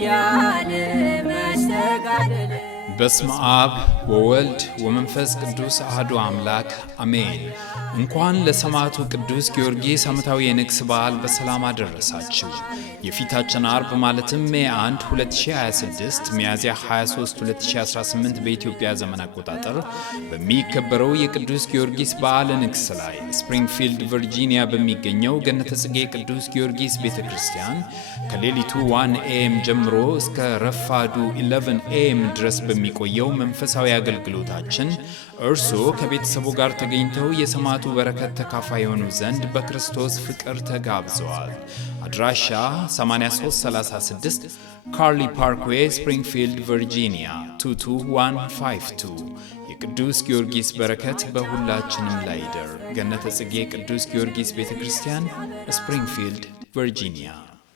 ያለ መስተጋደል በስመ አብ ወወልድ ወመንፈስ ቅዱስ አሐዱ አምላክ አሜን። እንኳን ለሰማዕቱ ቅዱስ ጊዮርጊስ ዓመታዊ የንግስ በዓል በሰላም አደረሳችሁ። የፊታችን አርብ ማለትም ሜይ 1 2026 ሚያዝያ 23 2018 በኢትዮጵያ ዘመን አቆጣጠር በሚከበረው የቅዱስ ጊዮርጊስ በዓለ ንግስ ላይ ስፕሪንግፊልድ ቨርጂኒያ በሚገኘው ገነተ ጽጌ ቅዱስ ጊዮርጊስ ቤተክርስቲያን ከሌሊቱ 1 AM ጀምሮ እስከ ረፋዱ 11 AM ድረስ በሚቆየው መንፈሳዊ አገልግሎታችን እርስዎ ከቤተሰቡ ጋር ተገኝተው የሰማዕቱ በረከት ተካፋይ የሆኑ ዘንድ በክርስቶስ ፍቅር ተጋብዘዋል። አድራሻ 8336 ካርሊ ፓርክዌይ ስፕሪንግፊልድ ቨርጂኒያ 22152። የቅዱስ ጊዮርጊስ በረከት በሁላችንም ላይ ይደር። ገነተ ጽጌ ቅዱስ ጊዮርጊስ ቤተክርስቲያን ስፕሪንግፊልድ ቨርጂኒያ